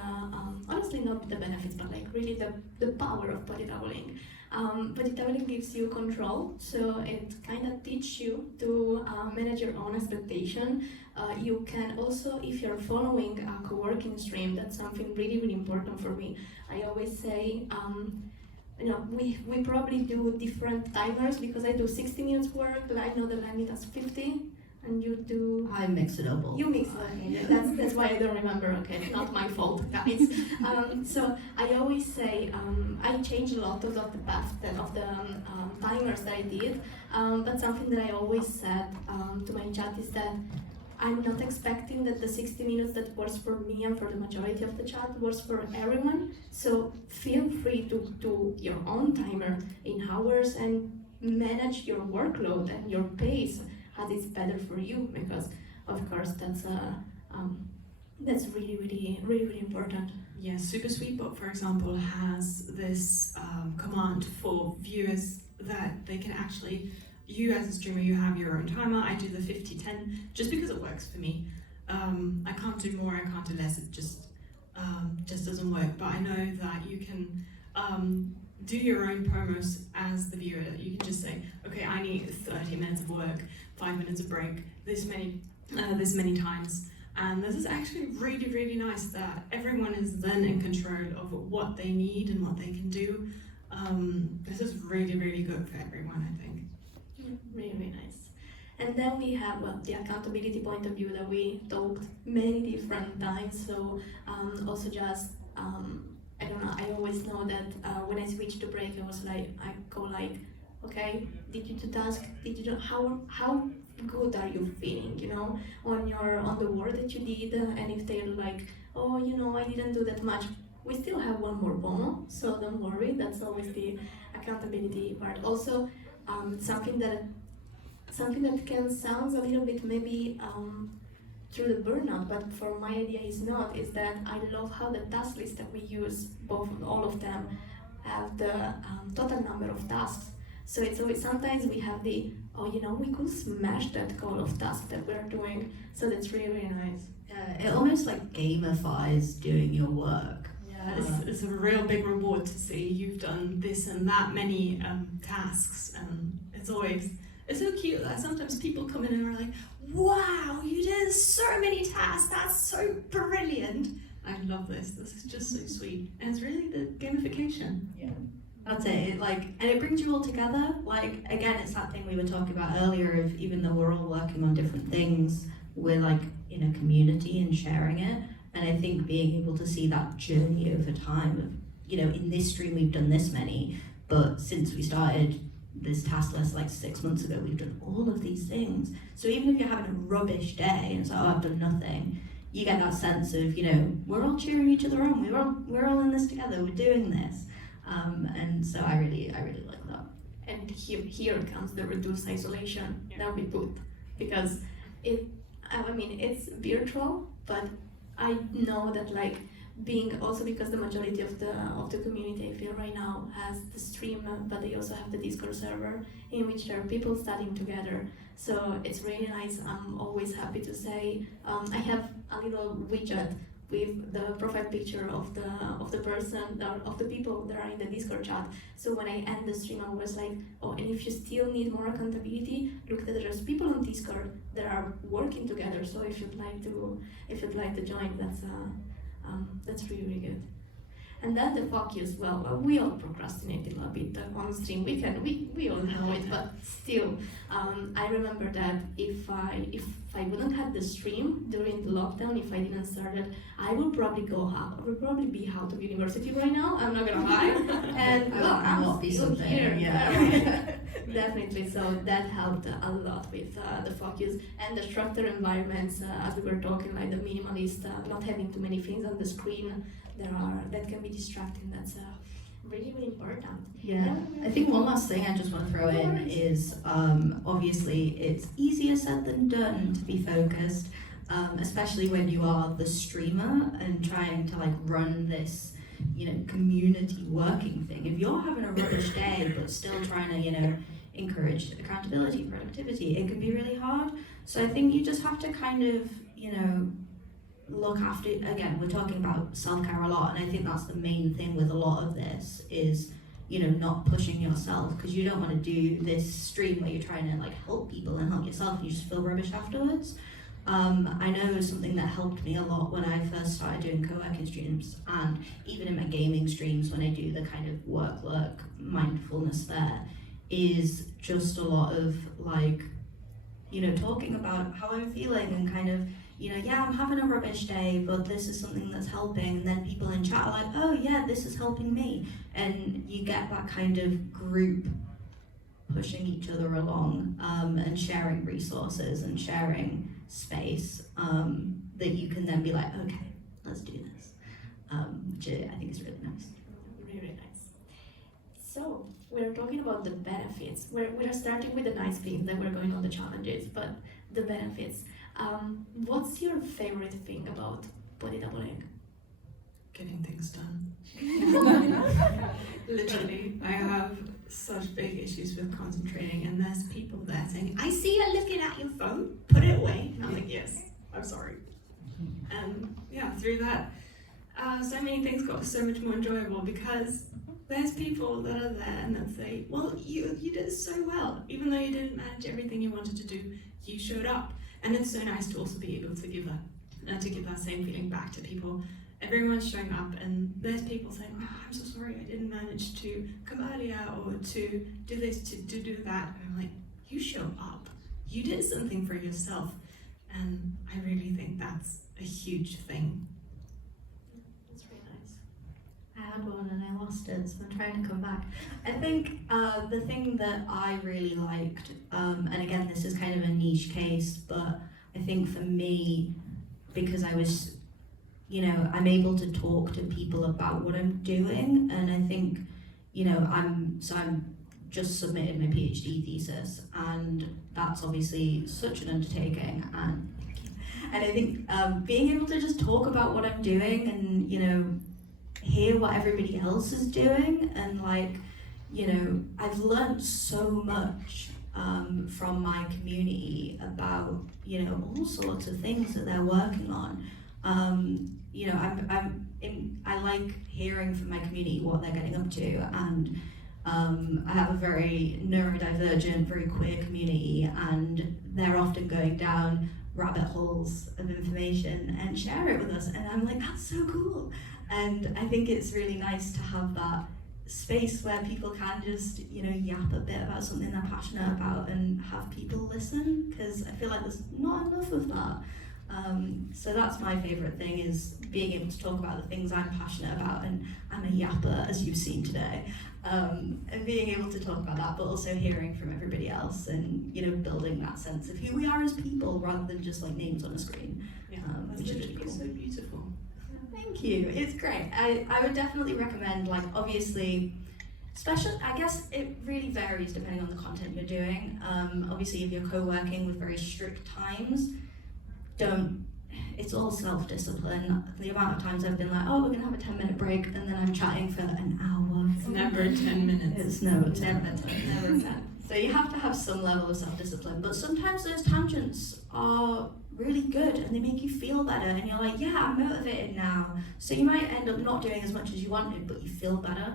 honestly not the benefits, but really the power of body doubling. Body doubling gives you control, so it kind of teaches you to manage your own expectation. You can also, if you're following a co-working stream, that's something really, really important for me. I always say, we probably do different timers because I do 60 minutes work, I know the limit is 50, and you do... I mix it up all. You mix it, okay, that's why I don't remember, okay, it's not my fault, guys. So I always say, I change a lot of the path of the timers that I did, but something that I always said to my chat is that I'm not expecting that the 60 minutes that works for me and for the majority of the chat works for everyone. So feel free to do your own timer in hours and manage your workload and your pace as it's better for you, because of course that's really, really, really, really important. Yeah, Super Sweetbot, for example, has this command for viewers that they can actually, you as a streamer, you have your own timer. I do the 50-10 just because it works for me. I can't do more, I can't do less, it just doesn't work. But I know that you can do your own promos as the viewer. You can just say, okay, I need 30 minutes of work, 5 minutes of break, this many times. And this is actually really, really nice that everyone is then in control of what they need and what they can do. This is really, really good for everyone, I think. Really, really nice. And then we have the accountability point of view that we talked many different times. So also just I don't know. I always know that when I switch to break, I go like, okay, did you do task? Did you do how good are you feeling? On the work that you did, and if they're like, oh, I didn't do that much. We still have one more bono, so don't worry. That's always the accountability part. Also, something that can sound a little bit maybe through the burnout, but for my idea is that I love how the task list that we use, all of them, have the total number of tasks. So it's always, sometimes we have we could smash that goal of tasks that we're doing. So that's really, really nice. It almost like gamifies doing your work. Yeah, it's a real big reward to see you've done this and that many tasks, and it's so cute that sometimes people come in and are like, wow, you did so many tasks, that's so brilliant. I love this is just so sweet, and it's really the gamification. Yeah. That's it. And it brings you all together. Again, it's that thing we were talking about earlier of, even though we're all working on different things, we're in a community and sharing it. And I think being able to see that journey over time of, in this stream we've done this many, but since we started this task list 6 months ago, we've done all of these things. So even if you're having a rubbish day and it's like, oh, I've done nothing, you get that sense of, we're all cheering each other on. We're all in this together. We're doing this. And so I really like that. and here comes the reduced isolation Yeah. that we put, because I mean, it's virtual, but I know that like being also because the majority of the community I feel right now has the stream, but they also have the Discord server in which there are people studying together. So it's really nice. I'm always happy to say I have a little widget with the profile picture of the person of the people that are in the Discord chat. So when I end the stream, I was like, oh, and if you still need more accountability, look that there's people on Discord that are working together. So if you'd like to join, that's really, really good. And then the focus, well, we all procrastinated a bit on stream. We all know it, but still, I remember that if I wouldn't have the stream during the lockdown, if I didn't start it, I would probably be out of university right now. I'm not gonna lie, and well, I'm still here. Yeah. Definitely. So that helped a lot with the focus and the structured environments, as we were talking, like the minimalist, not having too many things on the screen. That can be distracting. That's really, really important. Yeah, I think one last thing I just want to throw in is obviously it's easier said than done to be focused, especially when you are the streamer and trying to like run this, community working thing. If you're having a rubbish day but still trying to, encourage accountability, productivity, it can be really hard. So I think you just have to kind of, look after, again, we're talking about self-care a lot, and I think that's the main thing with a lot of this is, not pushing yourself, because you don't want to do this stream where you're trying to like help people and help yourself and you just feel rubbish afterwards. I know something that helped me a lot when I first started doing co-working streams, and even in my gaming streams when I do the kind of work mindfulness there, is just a lot of like, talking about how I'm feeling and kind of, yeah, I'm having a rubbish day, but this is something that's helping. And then people in chat are like, oh yeah, this is helping me. And you get that kind of group pushing each other along, and sharing resources and sharing space, that you can then be like, okay, let's do this. Which I think is really nice. Really, really nice. So we're talking about the benefits. We're starting with the nice things, then we're going on the challenges, but the benefits. What's your favorite thing about body doubling? Getting things done. Literally, I have such big issues with concentrating, and there's people there saying, I see you looking at your phone, put it away. And I'm like, yes, I'm sorry. And yeah, through that, so many things got so much more enjoyable, because there's people that are there and that say, well, you did so well. Even though you didn't manage everything you wanted to do, you showed up. And it's so nice to also be able to give that same feeling back to people. Everyone's showing up, and there's people saying, oh, I'm so sorry, I didn't manage to come earlier, or to do this, to do that. And I'm like, you showed up. You did something for yourself. And I really think that's a huge thing. That's really nice. I had one and I lost it, so I'm trying to come back. I think the thing that I really liked, and again, this is kind of a niche case, but I think for me, because I was, I'm able to talk to people about what I'm doing, and I think, I'm just submitted my PhD thesis, and that's obviously such an undertaking, and I think being able to just talk about what I'm doing and, hear what everybody else is doing, and like, I've learned so much from my community about, all sorts of things that they're working on. I like hearing from my community what they're getting up to, and I have a very neurodivergent, very queer community, and they're often going down rabbit holes of information and share it with us, and I'm like, that's so cool. And I think it's really nice to have that space where people can just, yap a bit about something they're passionate about and have people listen, because I feel like there's not enough of that. So that's my favourite thing, is being able to talk about the things I'm passionate about, and I'm a yapper, as you've seen today, and being able to talk about that, but also hearing from everybody else, and building that sense of who we are as people rather than just like names on a screen. Yeah, Which is really cool. so beautiful. Thank you, it's great. I would definitely recommend, like, obviously, I guess it really varies depending on the content you're doing. Obviously, if you're co-working with very strict times, it's all self-discipline. The amount of times I've been like, oh, we're gonna have a 10-minute break, and then I'm chatting for an hour. It's never 10 minutes. It's never 10 minutes. Never 10. So you have to have some level of self-discipline, but sometimes those tangents are really good and they make you feel better, and you're like, yeah, I'm motivated now. So you might end up not doing as much as you wanted, but you feel better.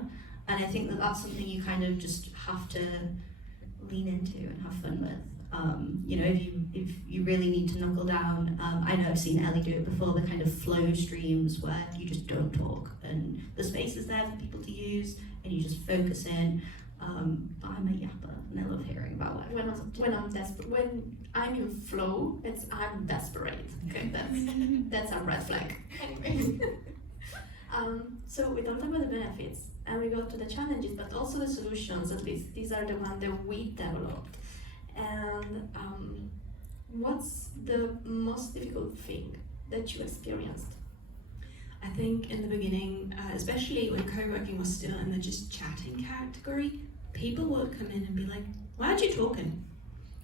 And I think that that's something you kind of just have to lean into and have fun with. You know, if you really need to knuckle down, I know I've seen Ellie do it before, the kind of flow streams where you just don't talk and the space is there for people to use and you just focus in. But I'm a yapper and I love hearing about what When I'm desperate, when I'm in flow, I'm desperate. Okay, that's a red flag. Anyway, so we talked about the benefits and we got to the challenges, but also the solutions. At least these are the ones that we developed. And what's the most difficult thing that you experienced? I think in the beginning, especially when co-working was still in the just chatting category, people would come in and be like, why aren't you talking?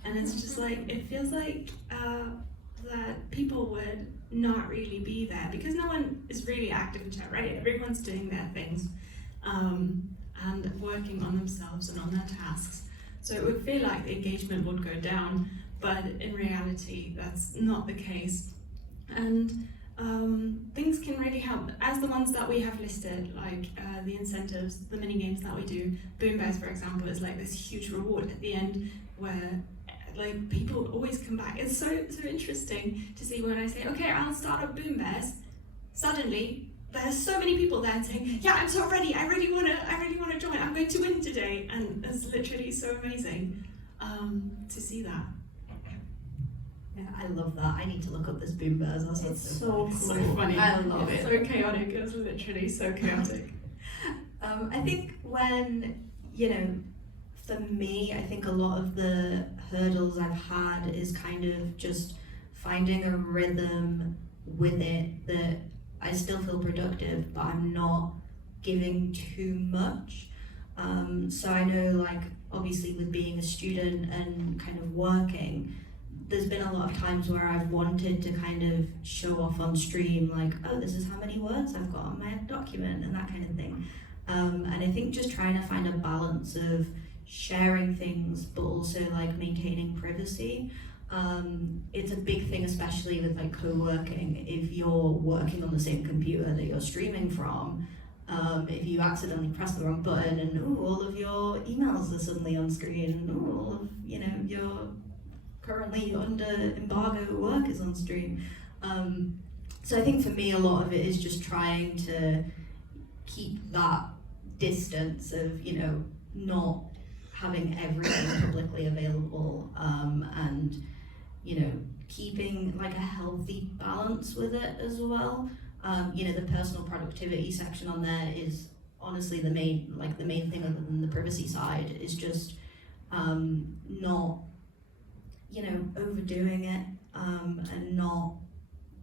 And it's just like, it feels like that people would not really be there because no one is really active in chat, right? Everyone's doing their things and working on themselves and on their tasks. So it would feel like the engagement would go down, but in reality, that's not the case. And things can really help, as the ones that we have listed, like the incentives, the mini games that we do. Boom Bears, for example, is like this huge reward at the end where like people always come back. It's so interesting to see when I say, okay, I'll start up Boom Bears. Suddenly, there's so many people there saying, yeah, I'm so ready. I really wanna join. I'm going to win today, and it's literally so amazing to see that. Yeah, I love that. I need to look up this Boom Bears. That sounds It's so cool. So funny. I love it. So chaotic. It's literally so chaotic. I think when, you know, for me, I think a lot of the hurdles I've had is kind of just finding a rhythm with it that I still feel productive, but I'm not giving too much. So I know, like, obviously with being a student and kind of working, there's been a lot of times where I've wanted to kind of show off on stream, like, oh, this is how many words I've got on my document and that kind of thing. And I think just trying to find a balance of sharing things, but also like maintaining privacy. It's a big thing, especially with like co-working. If you're working on the same computer that you're streaming from, if you accidentally press the wrong button and all of your emails are suddenly on screen, and all of, you know, your currently under embargo work is on stream. So I think for me, a lot of it is just trying to keep that distance of, you know, not having everything publicly available, and, you know, keeping like a healthy balance with it as well. You know, the personal productivity section on there is honestly the main thing, other than the privacy side, is just not, you know, overdoing it, and not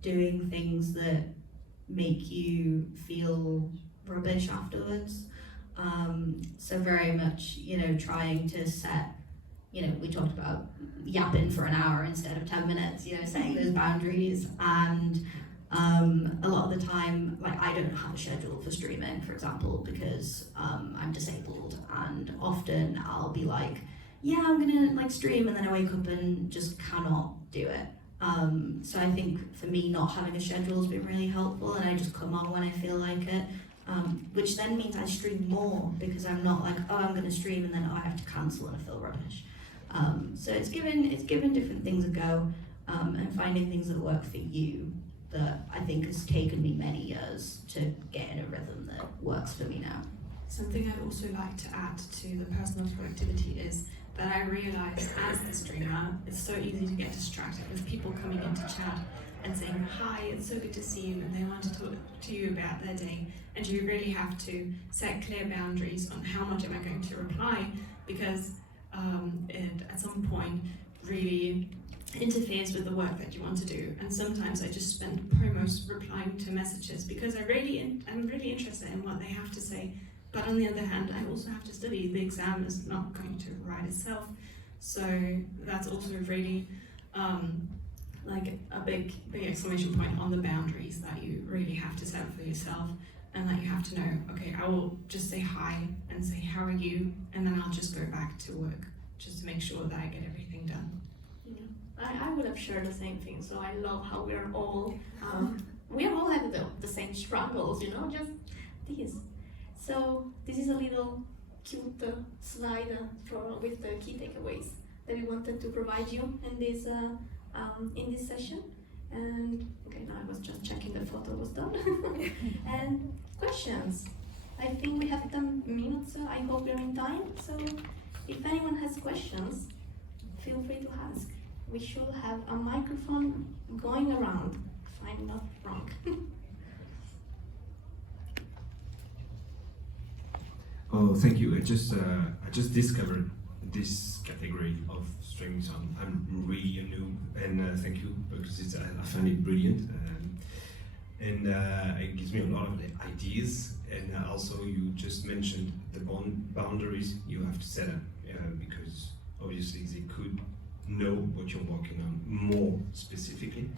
doing things that make you feel rubbish afterwards. So very much, you know, trying to set, you know, we talked about yapping for an hour instead of 10 minutes, you know, setting those boundaries. And a lot of the time, like, I don't have a schedule for streaming, for example, because I'm disabled, and often I'll be like, yeah, I'm gonna like stream, and then I wake up and just cannot do it. So I think for me, not having a schedule has been really helpful, and I just come on when I feel like it, which then means I stream more, because I'm not like, oh, I'm gonna stream and then I have to cancel and I feel rubbish. So it's given different things a go, and finding things that work for you, that I think has taken me many years to get in a rhythm that works for me now. Something I'd also like to add to the personal productivity is that I realised as the streamer, it's so easy to get distracted with people coming into chat and saying, hi, it's so good to see you, and they want to talk to you about their day. And you really have to set clear boundaries on how much am I going to reply, because it at some point really interferes with the work that you want to do. And sometimes I just spend promos replying to messages because I'm really interested in what they have to say, But on the other hand, I also have to study. The exam is not going to write itself. So that's also really like a big exclamation point on the boundaries that you really have to set for yourself, and that you have to know, okay, I will just say hi and say, how are you? And then I'll just go back to work just to make sure that I get everything done. Yeah. I would have shared the same thing. So I love how we are all having the same struggles, you know, just this. So this is a little cute slide with the key takeaways that we wanted to provide you in this session. And okay, now I was just checking the photo was done. And questions. I think we have 10 minutes. I hope we're in time. So if anyone has questions, feel free to ask. We should have a microphone going around, if I'm not wrong. Oh, thank you. I just discovered this category of streaming, so I'm really new, and thank you, because I find it brilliant, and it gives me a lot of ideas. And also, you just mentioned the boundaries you have to set up, because obviously they could know what you're working on more specifically.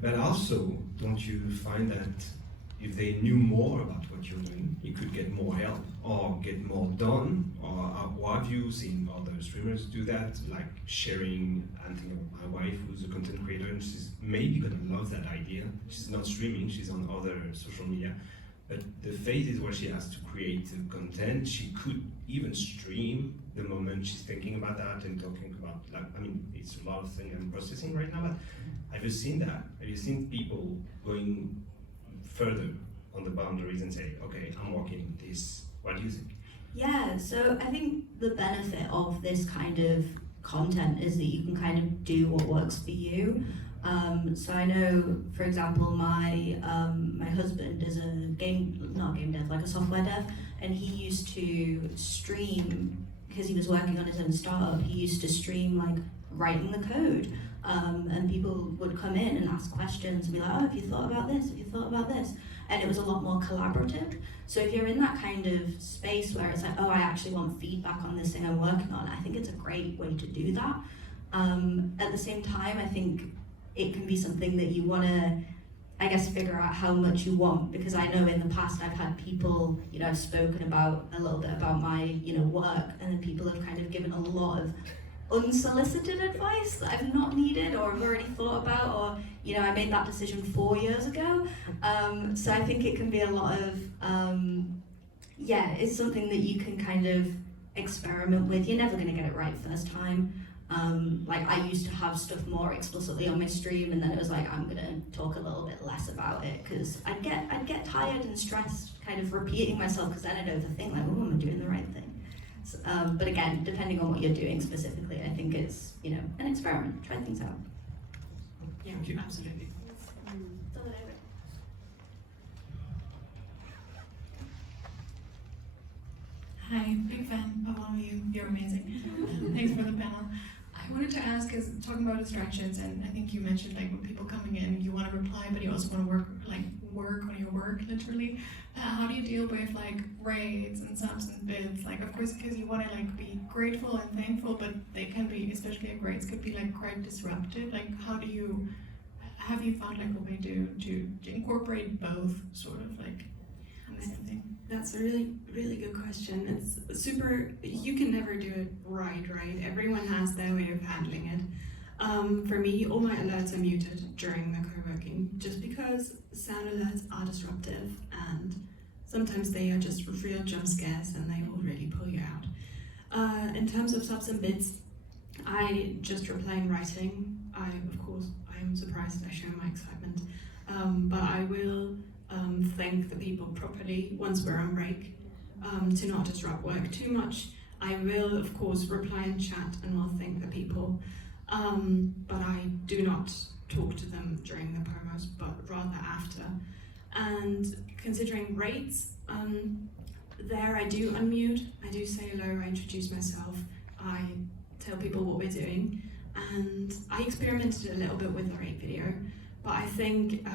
But also, don't you find that if they knew more about what you're doing, you could get more help or get more done? Or have you seen other streamers do that, like sharing? I'm thinking of my wife, who's a content creator, and she's maybe gonna love that idea. She's not streaming, she's on other social media. But the phase is where she has to create content. She could even stream the moment she's thinking about that and talking about, like, I mean, it's a lot of things I'm processing right now, but have you seen that? Have you seen people going further on the boundaries and say, okay, I'm working on this? What do you think? Yeah, so I think the benefit of this kind of content is that you can kind of do what works for you. So I know, for example, my husband is not a game dev, like a software dev, and he used to stream, because he was working on his own startup, he used to stream like writing the code. And people would come in and ask questions and be like, oh, have you thought about this? Have you thought about this? And it was a lot more collaborative. So if you're in that kind of space where it's like, oh, I actually want feedback on this thing I'm working on, I think it's a great way to do that. At the same time, I think it can be something that you want to, I guess, figure out how much you want, because I know in the past I've had people, you know, I've spoken about a little bit about my, you know, work, and then people have kind of given a lot of unsolicited advice that I've not needed or I've already thought about, or, you know, I made that decision 4 years ago. So I think it can be a lot of, it's something that you can kind of experiment with. You're never going to get it right first time. Like I used to have stuff more explicitly on my stream, and then it was like, I'm going to talk a little bit less about it, because I'd get tired and stressed kind of repeating myself, because then I'd overthink, like, oh, am I doing the right thing? But again, depending on what you're doing specifically, I think it's, you know, an experiment. Try things out. Yeah, Thank you. absolutely. Hi, big fan of all of you. You're amazing. Thanks for the panel. I wanted to ask, is talking about distractions, and I think you mentioned like when people coming in, you want to reply, but you also want to work on your work, literally. How do you deal with like raids and subs and bids? Like, of course, because you want to like be grateful and thankful, but they can be, especially at grades, could be like quite disruptive. Like, have you found like a way to incorporate both, sort of like in the same thing? That's a really, really good question. It's super, you can never do it right? Everyone has their way of handling it. For me, all my alerts are muted during the co-working, just because sound alerts are disruptive, and sometimes they are just real jump scares and they will really pull you out. In terms of subs and bids, I just reply in writing. I am surprised I show my excitement, but I will thank the people properly once we're on break, to not disrupt work too much. I will, of course, reply in chat and will thank the people, but I do not talk to them during the promos, but rather after. And considering rates, there I do unmute, I do say hello, I introduce myself, I tell people what we're doing, and I experimented a little bit with the rate video, But I think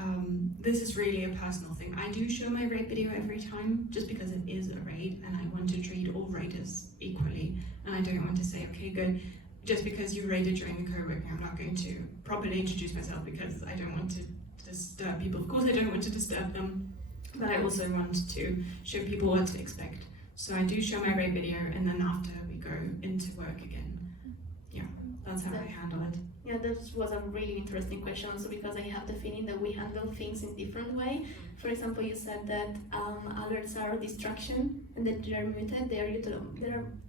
this is really a personal thing. I do show my raid video every time, just because it is a raid, and I want to treat all raiders equally. And I don't want to say, okay, good, just because you raided during the co-working, I'm not going to properly introduce myself because I don't want to disturb people. Of course I don't want to disturb them, but I also want to show people what to expect. So I do show my raid video, and then after we go into work again. Yeah, that's how I handle it. Yeah, that was a really interesting question also, because I have the feeling that we handle things in different way. For example, you said that alerts are a distraction and that they're muted.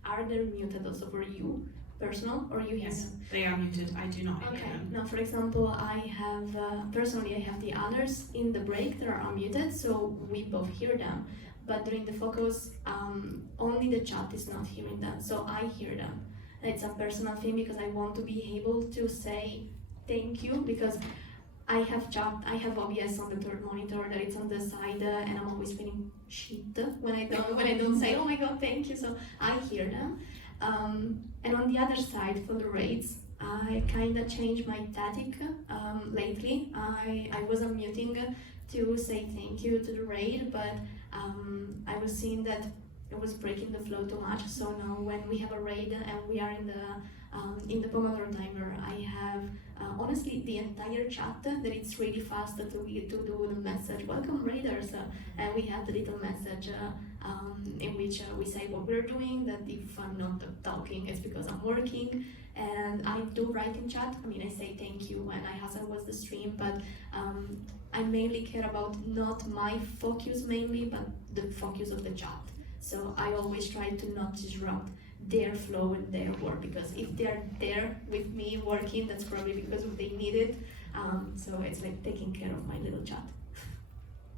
Are they muted also for you, personal, or you hear Yes, them? they are muted. I do not hear Okay. them. Now, for example, I have personally I have the alerts in the break that are unmuted, so we both hear them. But during the focus, only the chat is not hearing them, so I hear them. It's a personal thing because I want to be able to say thank you, because I have OBS on the third monitor that it's on the side, and I'm always feeling shit when I don't say oh my god thank you. So I hear them, and on the other side for the raids, I kind of changed my tactic lately. I was unmuting to say thank you to the raid, but I was seeing that it was breaking the flow too much. So now when we have a raid and we are in the Pomodoro timer, I have honestly the entire chat that it's really fast to do the message welcome raiders, and we have the little message in which we say what we're doing, that if I'm not talking it's because I'm working, and I do write in chat. I mean, I say thank you and I also was the stream, but I mainly care about not my focus mainly, but the focus of the chat. So I always try to not disrupt their flow and their work, because if they're there with me working, that's probably because they need it. So it's like taking care of my little chat.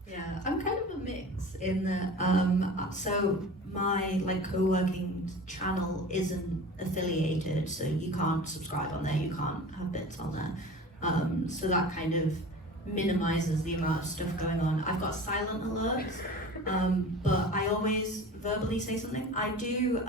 Yeah, I'm kind of a mix in that. So my co-working channel isn't affiliated, so you can't subscribe on there, you can't have bits on there. So that kind of minimizes the amount of stuff going on. I've got silent alerts, but I always verbally say something. I do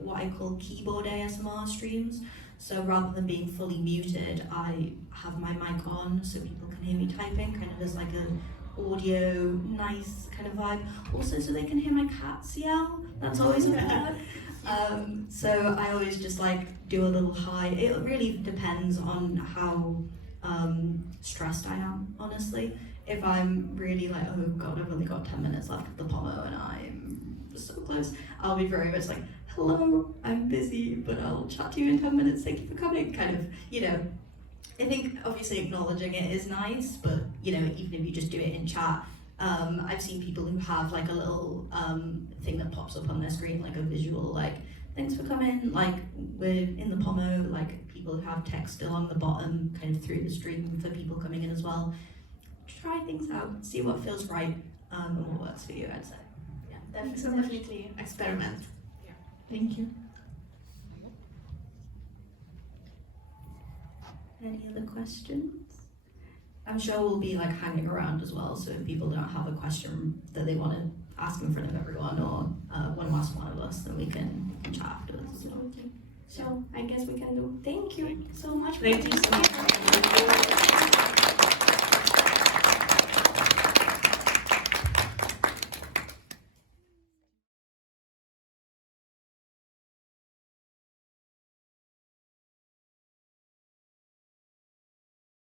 what I call keyboard ASMR streams. So rather than being fully muted, I have my mic on so people can hear me typing, kind of as like an audio, nice kind of vibe. Also so they can hear my cats yell. That's always a perk. So I always just do a little hi. It really depends on how stressed I am, honestly. If I'm really oh god, I've only got 10 minutes left of the pomo and I'm so close, I'll be very much hello, I'm busy, but I'll chat to you in 10 minutes, thank you for coming, kind of, I think obviously acknowledging it is nice, but even if you just do it in chat, I've seen people who have a little thing that pops up on their screen, a visual, thanks for coming, we're in the pomo, people who have text along the bottom, kind of through the stream for people coming in as well. Try things out, see what feels right, and what works for you, I'd say. Yeah, Thanks so much. definitely experiment. Thank you. Any other questions? I'm sure we'll be hanging around as well, so if people don't have a question that they want to ask in front of everyone or want to ask one of us, then we can chat afterwards. Absolutely. So I guess we can do thank you so much. Thank you so much.